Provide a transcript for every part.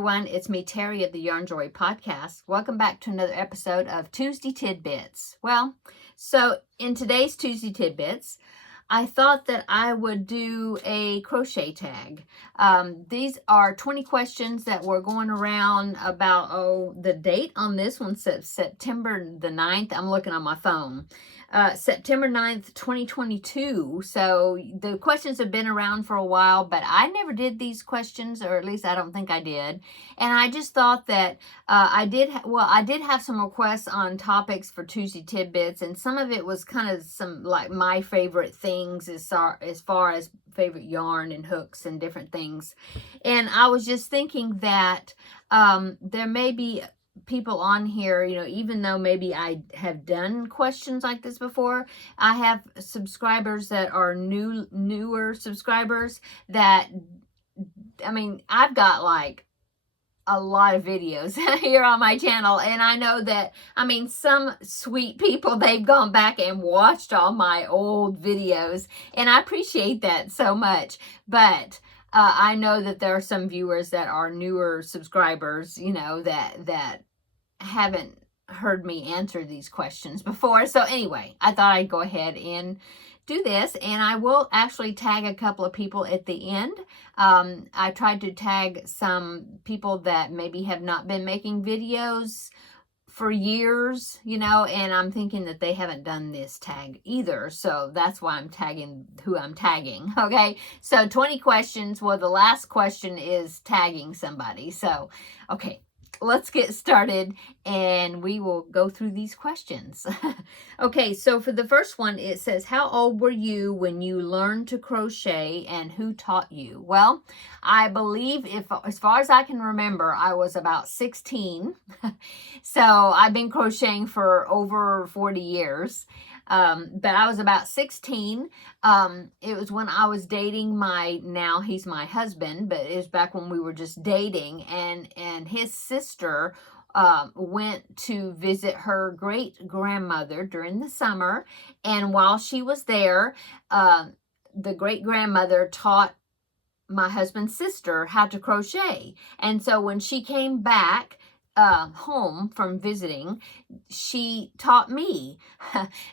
everyone, it's me, Terri of the Yarn Joy podcast. Welcome back to another episode of Tuesday Tidbits. Well, so in today's Tuesday Tidbits, I thought that I would do a crochet tag. These are 20 questions that were going around about, the date on this one says September the 9th. I'm looking on my phone. September 9th, 2022. So the questions have been around for a while, but I never did these questions, or at least I don't think I did. And I just thought that I did have some requests on topics for Tuesday Tidbits, and some of it was kind of some like my favorite things as far as favorite yarn and hooks and different things. And I was just thinking that there may be people on here, even though maybe I have done questions like this before, I have subscribers that are newer subscribers that, I've got like a lot of videos here on my channel, and I know that, some sweet people, they've gone back and watched all my old videos, and I appreciate that so much. But I know that there are some viewers that are newer subscribers, that haven't heard me answer these questions before. So anyway, I thought I'd go ahead and do this, and I will actually tag a couple of people at the end. I tried to tag some people that maybe have not been making videos for years, and I'm thinking that they haven't done this tag either. So that's why I'm tagging who I'm tagging. Okay. So 20 questions. Well, the last question is tagging somebody. So, okay. Let's get started and we will go through these questions. Okay, so for the first one, it says, how old were you when you learned to crochet and who taught you? Well, I believe as far as I can remember, I was about 16. So I've been crocheting for over 40 years. But I was about 16. It was when I was dating now he's my husband, but it was back when we were just dating, and his sister went to visit her great grandmother during the summer. And while she was there, the great grandmother taught my husband's sister how to crochet. And so when she came back home from visiting, she taught me.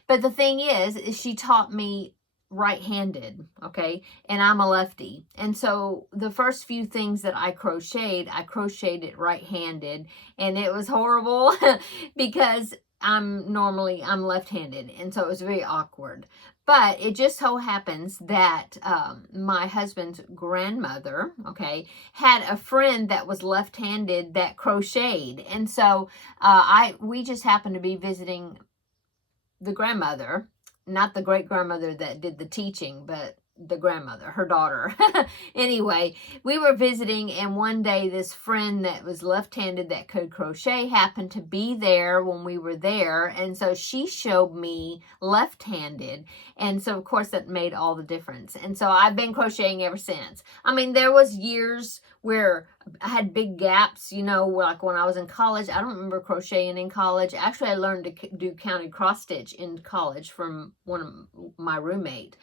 But the thing is she taught me right-handed, okay? And I'm a lefty. And so the first few things that I crocheted it right-handed, and it was horrible because I'm left-handed, and so it was very awkward. But it just so happens that my husband's grandmother, okay, had a friend that was left-handed that crocheted. And so we just happened to be visiting the grandmother, not the great-grandmother that did the teaching, but the grandmother, her daughter. Anyway, we were visiting, and one day this friend that was left-handed that could crochet happened to be there when we were there, and so she showed me left-handed, and so of course that made all the difference. And so I've been crocheting ever since. There was years where I had big gaps, like when I was in college. I don't remember crocheting in college. Actually, I learned to do counted cross stitch in college from one of my roommate.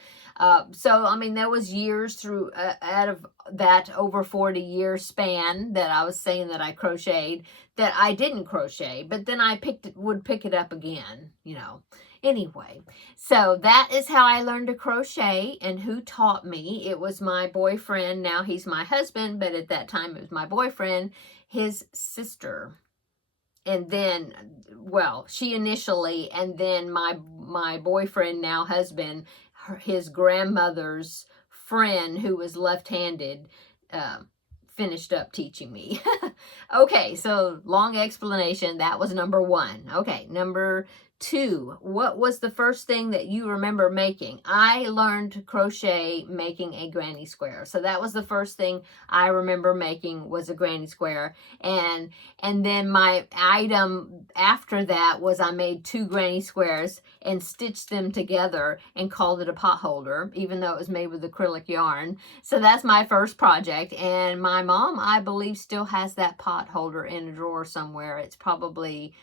So there was years through out of that over 40-year span that I was saying that I crocheted that I didn't crochet, but then I would pick it up again, Anyway, so that is how I learned to crochet, and who taught me. It was my boyfriend. Now he's my husband, but at that time it was my boyfriend, his sister. And then, she initially, and then my boyfriend, now husband, his grandmother's friend who was left-handed, finished up teaching me. Okay, so long explanation. That was number one. Okay, number 2, what was the first thing that you remember making? I learned to crochet making a granny square. So that was the first thing I remember making, was a granny square. And then my item after that was I made 2 granny squares and stitched them together and called it a pot holder, even though it was made with acrylic yarn. So that's my first project. And my mom, I believe, still has that pot holder in a drawer somewhere. It's probably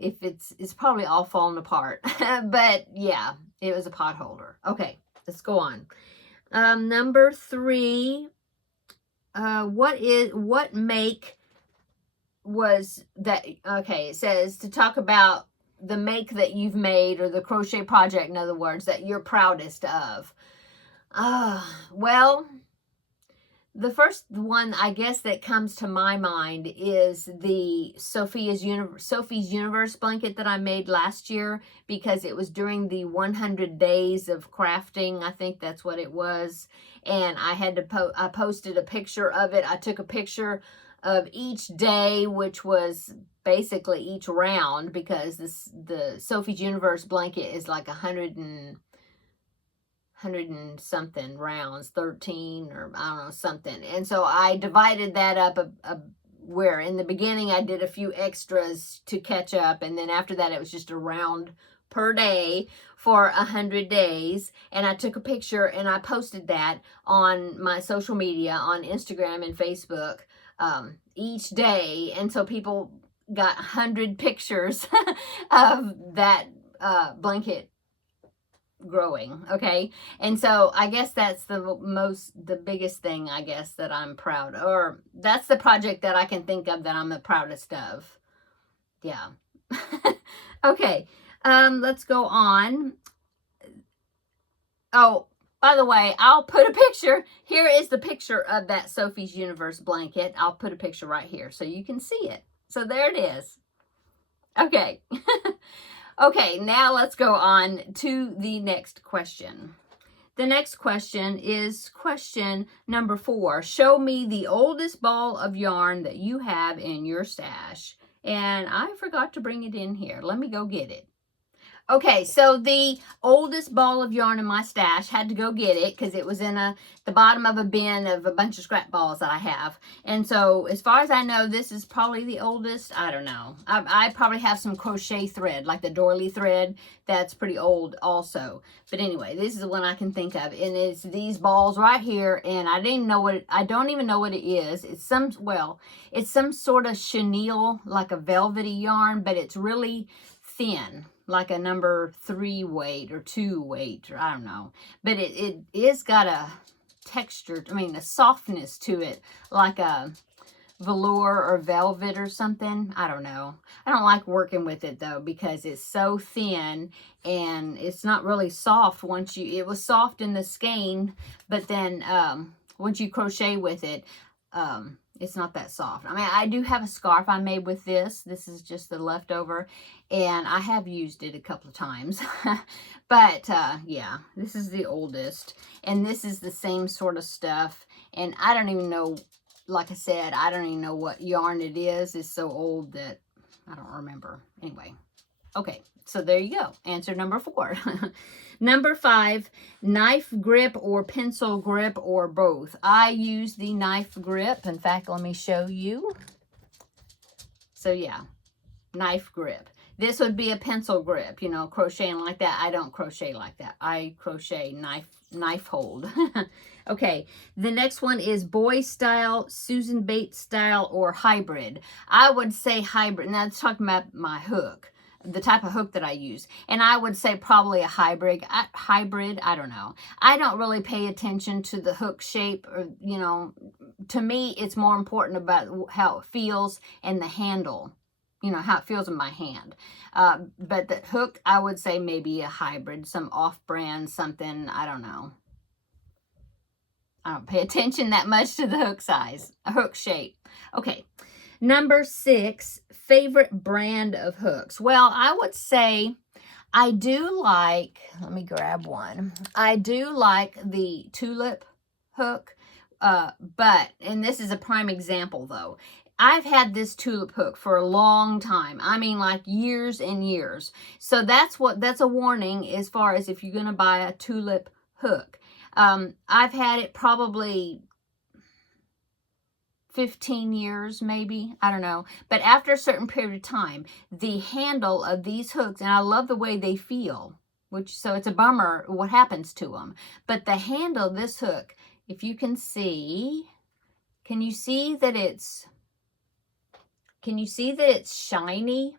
it's probably all fallen apart. But yeah, it was a pot holder. Okay, let's go on. Number 3, what make was that, okay, it says to talk about the make that you've made, or the crochet project, in other words, that you're proudest of. Well, the first one, I guess, that comes to my mind is the Sophie's Universe blanket that I made last year, because it was during the 100 days of crafting. I think that's what it was. And I had to I posted a picture of it. I took a picture of each day, which was basically each round, because the Sophie's Universe blanket is like 100 and something rounds, 13 or I don't know, something. And so I divided that up where in the beginning I did a few extras to catch up, and then after that it was just a round per day for 100 days. And I took a picture and I posted that on my social media, on Instagram and Facebook, each day. And so people got 100 pictures of that blanket growing. Okay. And so I guess that's the biggest thing, I guess, that I'm proud of, or that's the project that I can think of that I'm the proudest of. Yeah. Okay. Let's go on. Oh, by the way, I'll put a picture. Here is the picture of that Sophie's Universe blanket. I'll put a picture right here so you can see it. So there it is. Okay. Okay, now let's go on to the next question. The next question is question number 4. Show me the oldest ball of yarn that you have in your stash. And I forgot to bring it in here. Let me go get it. Okay, so the oldest ball of yarn in my stash, had to go get it because it was in the bottom of a bin of a bunch of scrap balls that I have. And so as far as I know, this is probably the oldest. I don't know. I probably have some crochet thread, like the doily thread. That's pretty old also. But anyway, this is the one I can think of. And it's these balls right here. And I don't even know what it is. It's some sort of chenille, like a velvety yarn, but it's really thin, like a number 3 weight or 2 weight, or I don't know. But it is got a texture, a softness to it, like a velour or velvet or something. I don't know. I don't like working with it though, because it's so thin and it's not really soft it was soft in the skein, but then once you crochet with it, it's not that soft. I do have a scarf I made with this. This is just the leftover, and I have used it a couple of times. But yeah, this is the oldest, and this is the same sort of stuff. And I don't even know, like I said, I don't even know what yarn it is. It's so old that I don't remember. Anyway, okay, so there you go. Answer number 4. Number 5, knife grip or pencil grip or both. I use the knife grip. In fact, let me show you. So yeah, knife grip. This would be a pencil grip, crocheting like that. I don't crochet like that. I crochet knife hold. Okay, the next one is Boye style, Susan Bates style, or hybrid. I would say hybrid. Now it's talking about my hook, the type of hook that I use. And I would say probably a hybrid. I don't know. I don't really pay attention to the hook shape, or, to me, it's more important about how it feels and the handle, how it feels in my hand. But the hook, I would say maybe a hybrid, some off-brand something. I don't know. I don't pay attention that much to the hook shape. Okay. Number 6, favorite brand of hooks. Well, I would say I do like, let me grab one. I do like the tulip hook, and this is a prime example though. I've had this tulip hook for a long time. Like years and years. So that's a warning as far as if you're going to buy a tulip hook. I've had it probably 15 years maybe, I don't know, but after a certain period of time, the handle of these hooks, and I love the way they feel, so it's a bummer what happens to them, but the handle of this hook, if you can see, can you see that it's shiny?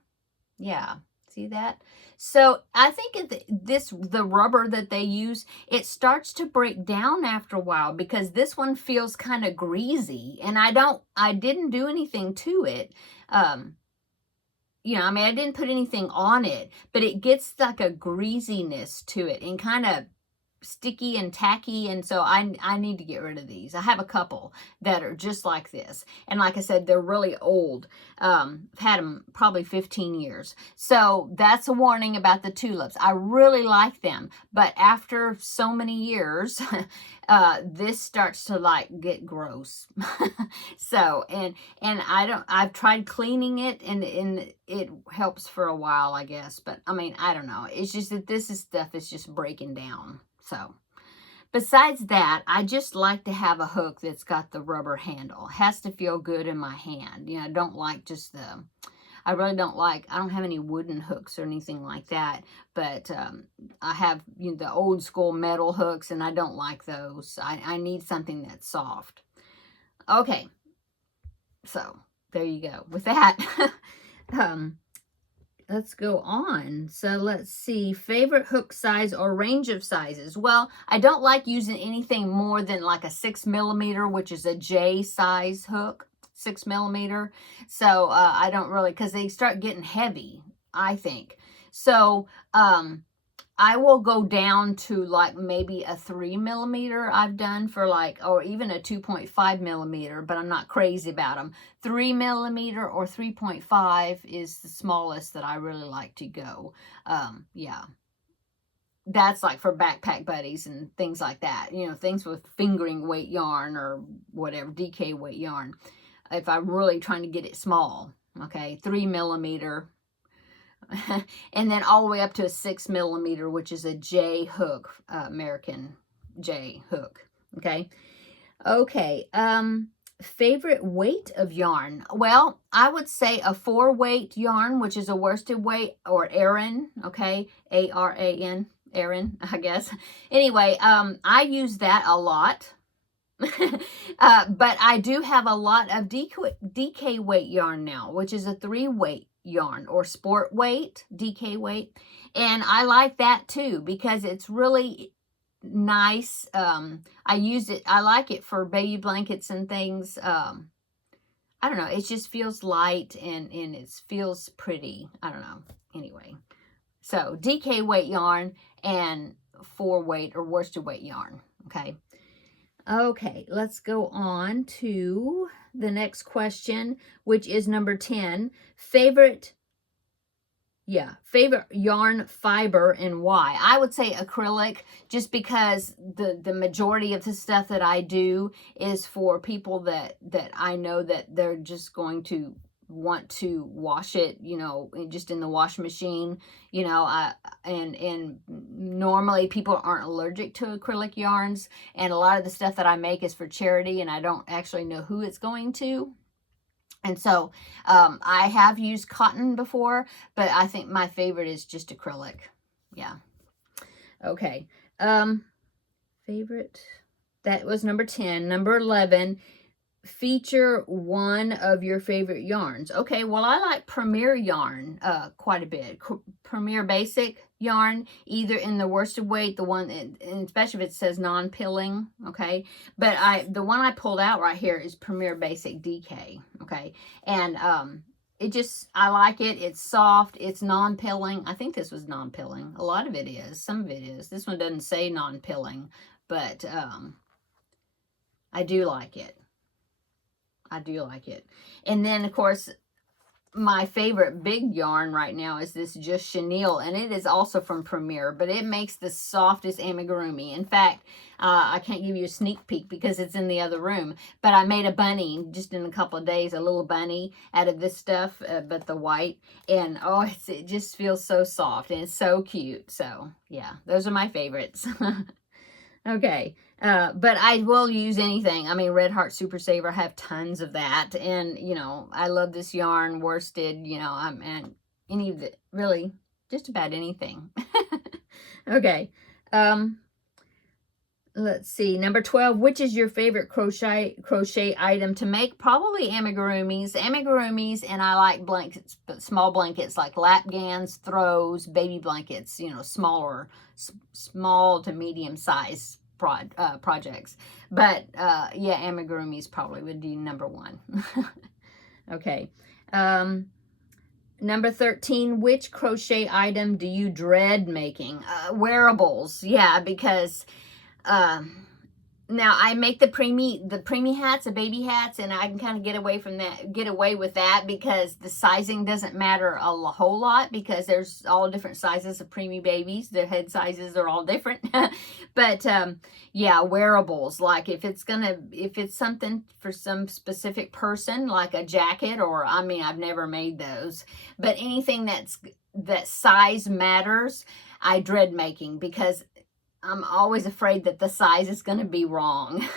Yeah, see See that? So I think the rubber that they use, it starts to break down after a while because this one feels kind of greasy, and I didn't do anything to it. You know, I mean, I didn't put anything on it, but it gets like a greasiness to it and kind of sticky and tacky, and so I need to get rid of these. I have a couple that are just like this, and like I said, they're really old. I've had them probably 15 years, so that's a warning about the tulips. I really like them, but after so many years this starts to like get gross. So and I've tried cleaning it, and it helps for a while, I guess, but I mean, I don't know, it's just that this stuff is just breaking down. So, besides that, I just like to have a hook that's got the rubber handle. It has to feel good in my hand. You know, I don't like just I really don't like, I don't have any wooden hooks or anything like that, but I have, you know, the old school metal hooks, and I don't like those. I need something that's soft. Okay, so there you go. With that, let's go on. So let's see, favorite hook size or range of sizes. Well, I don't like using anything more than like a 6mm, which is a J size hook, 6mm. So I don't really, because they start getting heavy, I think. So I will go down to like maybe a 3mm I've done for like, or even a 2.5mm, but I'm not crazy about them. 3mm or 3.5 is the smallest that I really like to go. Yeah. That's like for backpack buddies and things like that. You know, things with fingering weight yarn or whatever, DK weight yarn. If I'm really trying to get it small, okay, 3mm. And then all the way up to a 6mm, which is a J hook, American J hook. Okay. Okay. Favorite weight of yarn. Well, I would say a 4-weight yarn, which is a worsted weight, or Aran. Okay. ARAN, Aran, I guess. Anyway, I use that a lot. But I do have a lot of DK weight yarn now, which is a 3-weight yarn, or sport weight, DK weight, and I like that too because it's really nice. I use it, I like it for baby blankets and things. I don't know, it just feels light and it feels pretty. I don't know. Anyway, so DK weight yarn and 4-weight or worsted weight yarn. Okay. Okay, let's go on to the next question, which is number 10. Favorite yarn fiber and why? I would say acrylic, just because the majority of the stuff that I do is for people that I know that they're just going to want to wash it, you know, just in the washing machine, you know. And normally people aren't allergic to acrylic yarns, and a lot of the stuff that I make is for charity, and I don't actually know who it's going to. And so I have used cotton before, but I think my favorite is just acrylic. Yeah. Okay. Favorite, that was number 10. Number 11, feature one of your favorite yarns. Okay, well, I like Premier yarn quite a bit. Premier Basic yarn, either in the worsted weight, the one, and especially if it says non-pilling, okay? But the one I pulled out right here is Premier Basic DK, okay? And it just, I like it. It's soft. It's non-pilling. I think this was non-pilling. A lot of it is. Some of it is. This one doesn't say non-pilling, but I do like it. I do like it. And then, of course, my favorite big yarn right now is this Just Chenille, and it is also from Premier, but it makes the softest amigurumi. In fact, I can't give you a sneak peek because it's in the other room, but I made a bunny just in a couple of days, a little bunny out of this stuff, but the white, and oh, it just feels so soft, and it's so cute. So yeah, those are my favorites. Okay. But I will use anything. I mean, Red Heart Super Saver, I have tons of that. And, you know, I love this yarn, worsted, you know, and any of it, really, just about anything. Okay. let's see, number 12, which is your favorite crochet item to make? Probably amigurumis. Amigurumis, and I like blankets, but small blankets like lap gans, throws, baby blankets, you know, small to medium size projects. But yeah, amigurumis probably would be number 1. Okay. Number 13, which crochet item do you dread making? Wearables. Yeah, because now I make the preemie hats, the baby hats, and I can kind of get away with that because the sizing doesn't matter a whole lot because there's all different sizes of preemie babies. Their head sizes are all different. But yeah, wearables, like if it's something for some specific person, like a jacket, or I mean, I've never made those, but anything that size matters, I dread making because I'm always afraid that the size is going to be wrong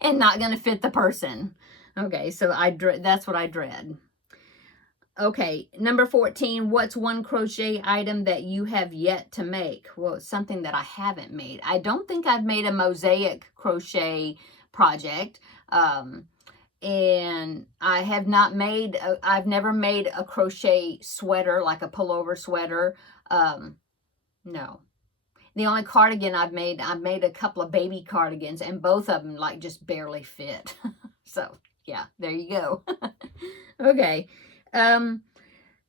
and not going to fit the person. Okay, so that's what I dread. Okay, number 14, what's one crochet item that you have yet to make? Well, it's something that I haven't made. I don't think I've made a mosaic crochet project. And I have not made, I've never made a crochet sweater, like a pullover sweater. No. The only cardigan I've made a couple of baby cardigans, and both of them like just barely fit. So yeah, there you go. Okay.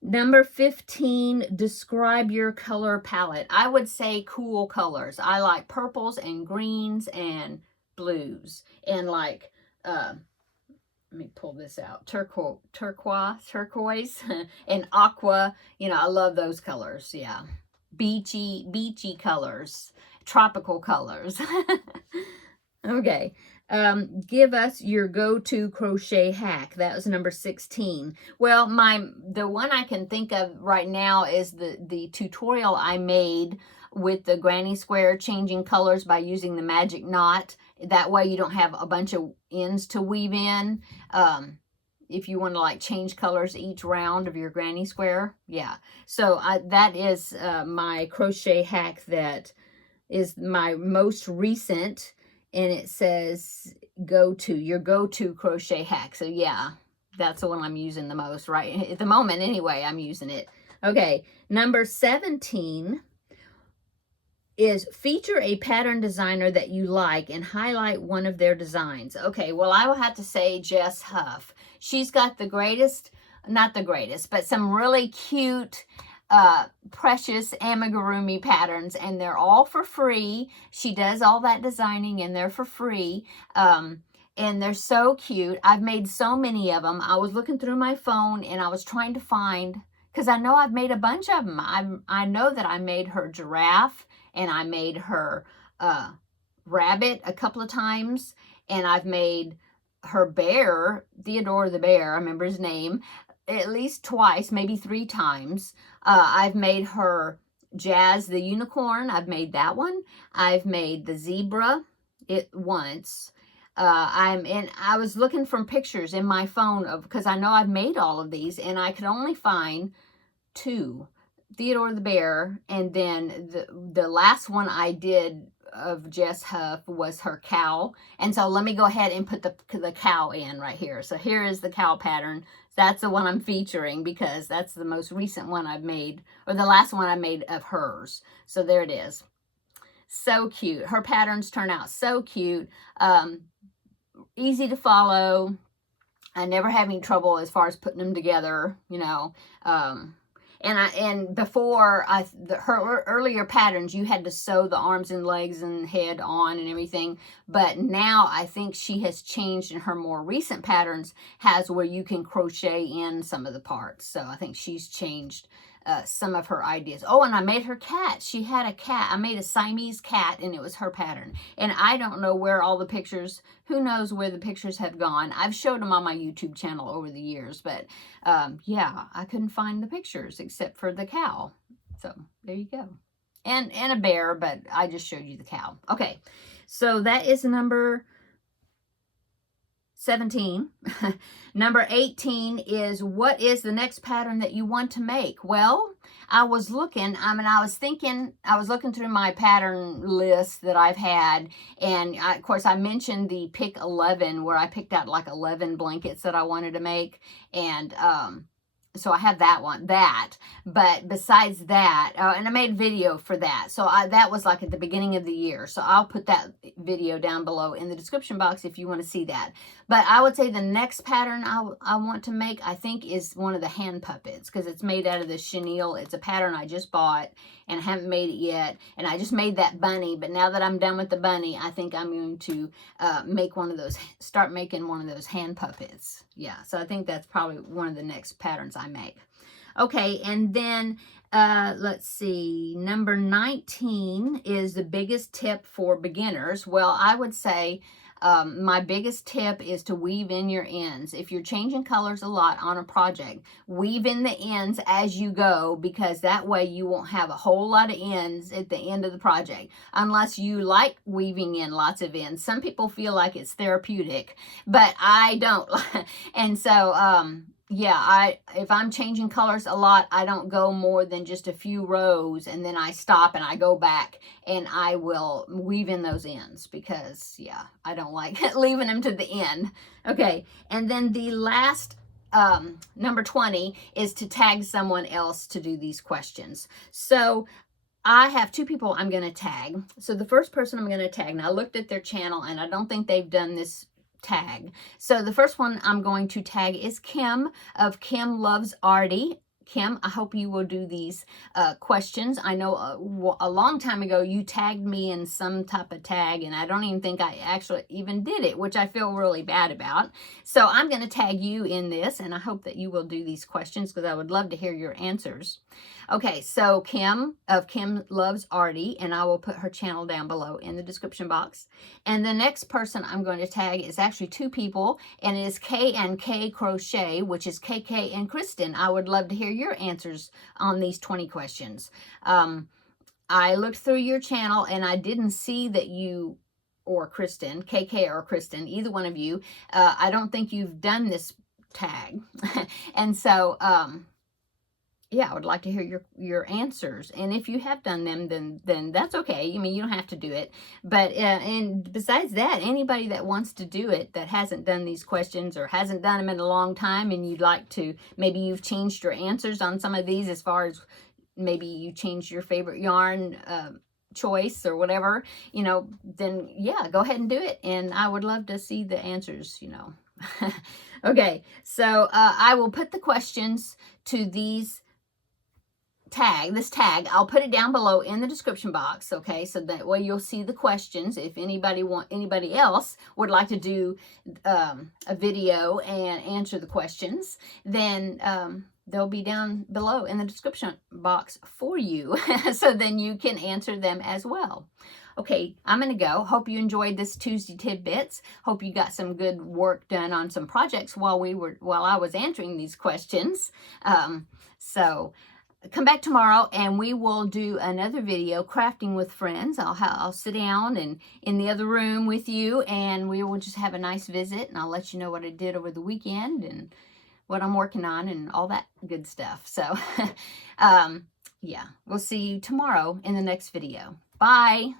Number 15, describe your color palette. I would say cool colors. I like purples and greens and blues, and like, let me pull this out, turquoise and aqua. You know, I love those colors. Yeah. Beachy colors, tropical colors. Okay. Give us your go-to crochet hack. That was number 16. Well, the one I can think of right now is the tutorial I made with the granny square changing colors by using the magic knot. That way you don't have a bunch of ends to weave in. If you want to like change colors each round of your granny square. Yeah. So that is my crochet hack that is my most recent, and it says your go-to crochet hack. So yeah, that's the one I'm using the most right at the moment anyway. I'm using it. Okay. Number 17 is feature a pattern designer that you like and highlight one of their designs. Okay, well, I will have to say Jess Huff. She's got the greatest, not the greatest, but some really cute, precious amigurumi patterns, and they're all for free. She does all that designing, and they're for free. And they're so cute. I've made so many of them. I was looking through my phone, and I was trying to find, because I know I've made a bunch of them. I know that I made her giraffe, and I made her rabbit a couple of times, and I've made her bear, Theodore the bear, I remember his name, at least twice, maybe 3 times. I've made her Jazz the unicorn. I've made that one. I've made the zebra once. I was looking for pictures in my phone because I know I've made all of these, and I could only find 2. Theodore the bear, and then the last one I did of Jess Huff was her cow. And so let me go ahead and put the cow in right here. So here is the cow pattern. That's the one I'm featuring because that's the most recent one I've made, or the last one I made of hers. So there it is. So cute. Her patterns turn out so cute. Easy to follow. I never have any trouble as far as putting them together, you know. And before her earlier patterns, you had to sew the arms and legs and head on and everything. But now I think she has changed in her more recent patterns, has where you can crochet in some of the parts. So I think she's changed some of her ideas. Oh, and I made her cat. She had a cat. I made a Siamese cat, and it was her pattern. And I don't know where all the pictures, who knows where the pictures have gone. I've showed them on my YouTube channel over the years, but yeah, I couldn't find the pictures except for the cow. So there you go. And a bear, but I just showed you the cow. Okay, so that is number 17. Number 18 is, what is the next pattern that you want to make? Well, I was looking through my pattern list that I've had, and of course I mentioned the pick 11, where I picked out like 11 blankets that I wanted to make, and so I have that, but besides that, and I made a video for that, so that was like at the beginning of the year, so I'll put that video down below in the description box if you want to see that. But I would say the next pattern I want to make, I think, is one of the hand puppets, because it's made out of the chenille. It's a pattern I just bought, and I haven't made it yet, and I just made that bunny, but now that I'm done with the bunny, I think I'm going to start making one of those hand puppets. Yeah, so I think that's probably one of the next patterns I make. Okay, and then let's see, number 19 is the biggest tip for beginners. Well, I would say my biggest tip is to weave in your ends. If you're changing colors a lot on a project, weave in the ends as you go, because that way you won't have a whole lot of ends at the end of the project, unless you like weaving in lots of ends. Some people feel like it's therapeutic, but I don't. And so, yeah, if I'm changing colors a lot, I don't go more than just a few rows, and then I stop and I go back and I will weave in those ends, because yeah, I don't like leaving them to the end. Okay, and then the last number 20 is to tag someone else to do these questions. So I have 2 people I'm going to tag. So the first person I'm going to tag, and I looked at their channel and I don't think they've done this tag. So the first one I'm going to tag is Kim of Kim Loves Arty. Kim, I hope you will do these questions. I know a long time ago you tagged me in some type of tag, and I don't even think I actually even did it, which I feel really bad about. So I'm going to tag you in this, and I hope that you will do these questions, because I would love to hear your answers. Okay, so Kim of Kim Loves Arty, and I will put her channel down below in the description box. And the next person I'm going to tag is actually 2 people, and it is K and K Crochet, which is KK and Kristen. I would love to hear your answers on these 20 questions. I looked through your channel and I didn't see that you, or Kristen, KK or Kristen, either one of you, I don't think you've done this tag. And so, yeah, I would like to hear your answers. And if you have done them, then that's okay. I mean, you don't have to do it. But and besides that, anybody that wants to do it that hasn't done these questions or hasn't done them in a long time, and you'd like to, maybe you've changed your answers on some of these, as far as maybe you changed your favorite yarn choice or whatever, you know, then yeah, go ahead and do it. And I would love to see the answers, you know. Okay, so I will put the questions to this tag, I'll put it down below in the description box, okay, so that way you'll see the questions. If anybody else would like to do a video and answer the questions, then they'll be down below in the description box for you, so then you can answer them as well. Okay, I'm going to go. Hope you enjoyed this Tuesday Tidbits. Hope you got some good work done on some projects while I was answering these questions. So come back tomorrow and we will do another video, Crafting with Friends. I'll sit down and in the other room with you, and we will just have a nice visit, and I'll let you know what I did over the weekend and what I'm working on and all that good stuff. So yeah, we'll see you tomorrow in the next video. Bye.